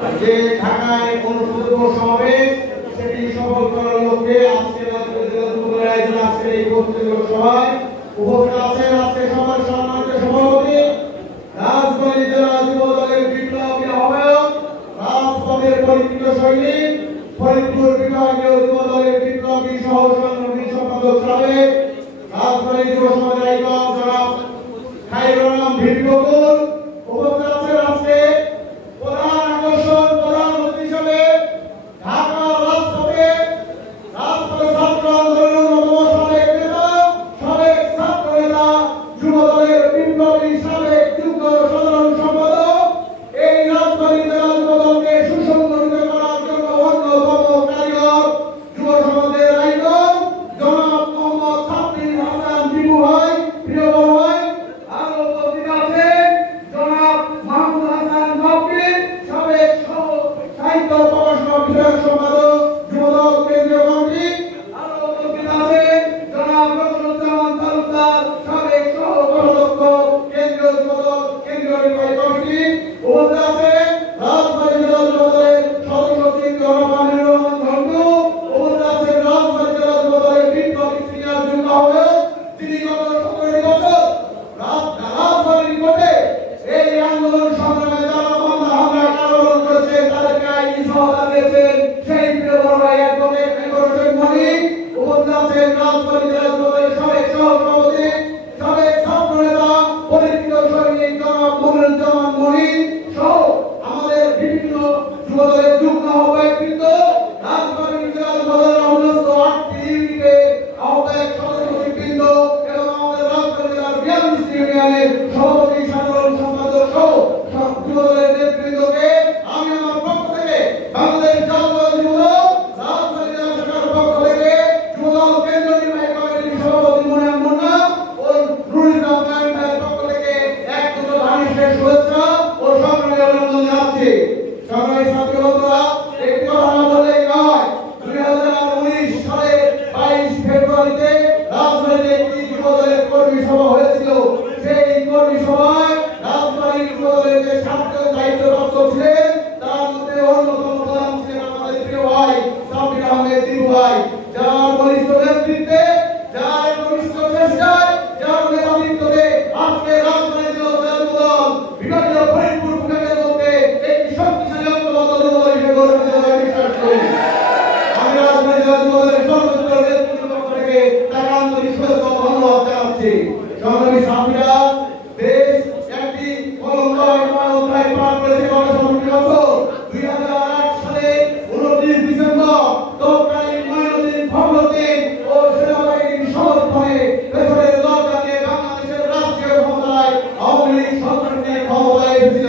যে ঢাকায় অনুষ্ঠিত সমাবেশ সেটি সফল করার লক্ষ্যে আজকে আজকের এই বক্তব্য সভায় উপস্থিত আছেন আজকে সভার সম্মানিত সভাপতি রাজবাড়ী জেলা যুব দলের বিপ্লবী আহ্বায়ক রাজপথের পরিচিত সৈনিক ফরিদপুর বিভাগীয় যুব দলের বিপ্লবী সহ সাংগঠনিক সম্পাদক সাবেক রাজবাড়ী যুব সমাজের আইকন জনাব খায়রুল আলম ভিড়বকুল উপস্থিত আছেন আজকে প্রধান আকর্ষণ প্রধান অতিথি হিসেবে ঢাকা রাজপথে ছাত্র আন্দোলনের সাবেক নেতা সাবেক ছাত্র নেতা যুব দলের বিপ্লবী সাবেক যুগ্ম সাধারণ সম্পাদক এই রাজবাড়ী জেলা যুব দলকে সুসংগঠিত করার জন্য অন্যতম কারিগর যুব সমাজের আইকন জনাব মোহাম্মদ সাব্বির হাসান টিপু ভাই প্রিয় বড় ভাই আরো উপস্থিত আছেন জনাব মাহমুদ হাসান বাপ্পি সাবেক সাহিত্য প্রকাশনা বিষয়ক সম্পাদক যুবদল কেন্দ্রীয় কমিটি আরো উপস্থিত আছেন জনাব রতনুজ্জামান তালুকদার সাবেক সহ-কোষাধ্যক্ষ কেন্দ্রীয় যুবদল কেন্দ্রীয় নির্বাহী কমিটি উপস্থিত আছেন রাজবাড়ী জেলা যুবদলের সদস্য সচিব জনাব আমিনুর রহমান ধন্টু উপস্থিত আছেন রাজবাড়ী জেলা যুবদলের বিপ্লবী সিনিয়র যুগ্ম আহ্বায়ক যিনি গত 17 বছর রাজবাড়ীর কোর্টে এই আন্দোলন সংগ্রামে যারা হামলা আন্দোলন করেছে তাদেরকে আইনি সহায়তা দিয়েছেন সেই প্রিয় বড় ভাই অ্যাডভোকেট মেজর হোসেন মনি উপস্থিত আছেন রাজবাড়ী জেলা যুবদলের সাবেক সভাপতি সাবেক ছাত্র নেতা পরিচিত সৈনিক জনাব মনিরুজ্জামান মনি সহ আমাদের বিভিন্ন যুবদলের যুগ্ম আহ্বায়কবৃন্দ রাজবাড়ী জেলা যুবদলের অধীনস্থ 8টি ইউনিটের আহ্বায়ক সদস্যবৃন্দ এবং আমাদের রাজবাড়ী জেলার 42টি ইউনিয়নের সভাপতি সাধারণ সম্পাদক সহ সব যুবদলের নেতৃবৃন্দকে আমি আমার পক্ষ থেকে বাংলাদেশ জাতীয় যুবদল রাজবাড়ী জেলা শাখার পক্ষ থেকে যুবদল কেন্দ্রীয় নির্বাহী কমিটির সভাপতি মুনিয়াম মুন্না ও নুরুল ইসলাম ভাইয়ের পক্ষ থেকে একদম ধানের শুভেচ্ছা ও সংগ্রামী অভিনন্দন জানাচ্ছি। সংগ্রামী ছাত্র বন্ধুরা, একটি কথা না বললেই নয়, 2019 সালের 22 ফেব্রুয়ারিতে রাজবাড়ীতে একটি যুবদলের কর্মী সভা হয়েছিল। সেই কর্মী সভায় রাজবাড়ীর যুবদলের যে 7 জন দায়িত্বপ্রাপ্ত ছিলেন তার মধ্যে অন্যতম প্রধান ছিলেন আমাদের প্রিয় ভাই সাব্বির আহমেদ টিপু ভাই, যার বলিষ্ঠ নেতৃত্বে যার ঘনিষ্ঠ চেষ্টায় যার নেতৃত্বে আজকে রাজবাড়ী জেলা যুবদল বিভাগীয় ফরিদপুর বিভাগের মধ্যে একটি শক্তিশালী ঐক্যবদ্ধ যুবদল হিসেবে গড়ে উঠেছে বলে বিশ্বাস করি। আমি রাজবাড়ী জেলা যুবদলের সর্বোচ্চ নেতৃত্বের পক্ষ থেকে তাকে আন্তরিক শুভেচ্ছা ও ধন্যবাদ জানাচ্ছি। সংগ্রামী সাথীরা, দেশ একটি কলঙ্কময় অধ্যায় পার করেছে গত 17 বছর। 2008 সালে 29 ডিসেম্বর তৎকালীন মঈনুদ্দিন ফখরুদ্দিন ও সেনাবাহিনীর সমর্থনে পেছনের দরজা দিয়ে বাংলাদেশের রাষ্ট্রীয় ক্ষমতায় আওয়ামী লীগ সরকারকে ক্ষমতায় এসেছিল।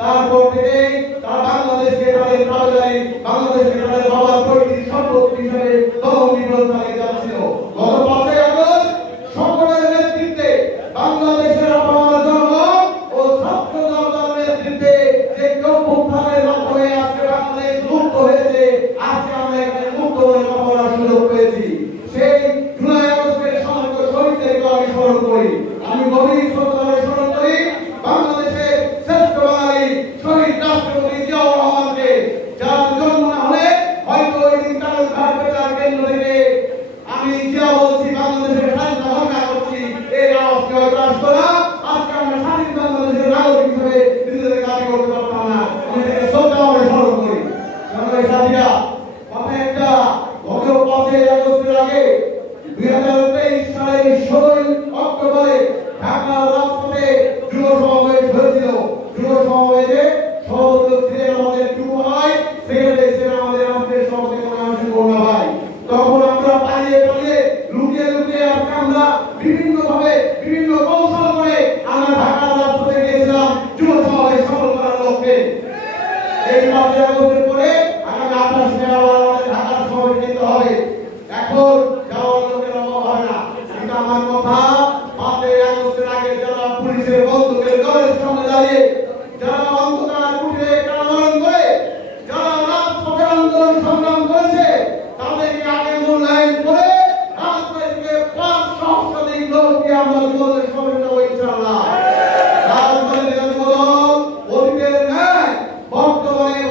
তারপর থেকেই তারা বাংলাদেশকে তাদের রাজধানী বাংলাদেশকে তাদের বাবার পৈতৃক সম্পত্তি হিসেবে দমন-নিপীড়ন চালিয়ে যাচ্ছিল। গত 5 আগস্ট সকলের নেতৃত্বে বাংলাদেশের আপামর জনগণ ও ছাত্র জনতার নেতৃত্বে যে অভ্যুত্থানের মাধ্যমে আজকে বাংলাদেশ মুক্ত হয়েছে, আজকে আমরা এখানে মুক্ত হয়ে কথা বলার সুযোগ পেয়েছি। সেই জুলাই আগস্টের সমস্ত শহীদদেরকে আমি স্মরণ করি, আমি গভীর শ্রদ্ধায় স্মরণ করি বাংলাদেশের শ্রেষ্ঠ বাঙালি শহীদ রাষ্ট্রপতি জিয়াউর রহমানকে, যার জন্ম না হলে হয়তো ওই দিন কারণ ঘাট বেতার কেন্দ্র থেকে আমি জিয়া বলছি বাংলাদেশের স্বাধীনতা ঘোষণা করছি এই আওয়াজকে হয়তো আসতো না। আজকে আমরা স্বাধীন বাংলাদেশের নাগরিক হিসেবে নিজেদেরকে দাবি করতে পারতাম না। আমি এটাকে শ্রদ্ধাভাবে স্মরণ করি। সংগ্রামী সাথীরা, কথা একটা গত 5 আগস্টের আগে 2023 সালের 16 অক্টোবরে ঢাকা রাজপথে যুব সমাবেশ হয়েছিল। যুব সমাবেশে সভাপতি ছিলেন আমাদের টিপু ভাই, সেক্রেটারি ছিলেন আমাদের রাষ্ট্রের সভাপতি মুন্না ভাই। তখন আমরা পালিয়ে লুকিয়ে আজকে আমরা বিভিন্নভাবে বিভিন্ন কৌশল করে আমরা ঢাকা রাজপথে গিয়েছিলাম যুব সমাবেশ সফল করার লক্ষ্যে। এই 5 আগস্টের পরে আগামী 28 আমাদের ঢাকার সমাবেশ নিতে হবে। এখন যাওয়ার লোকের অভাব হয় না, কিন্তু আমার কথা 5 আগস্টের আগে যারা পুলিশের বন্দুকের দলের সামনে দাঁড়িয়ে যারা অন্ধকার কুটিরে কারাবরণ করে যারা রাজপথে আন্দোলন সংগ্রাম করেছে তাদেরকে আগে মূল্যায়ন করে রাজপথে 5 সহস্রাধিক লোককে আমরা যুবদলের সমাবেশ দেবো ইনশাআল্লাহ। রাজবাড়ী জেলা যুবদল অতীতের ন্যায় বর্তমানে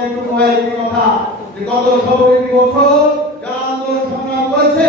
আমাদের একটু একটি কথা যে গত 17 বছর যারা আন্দোলন সংগ্রাম করেছে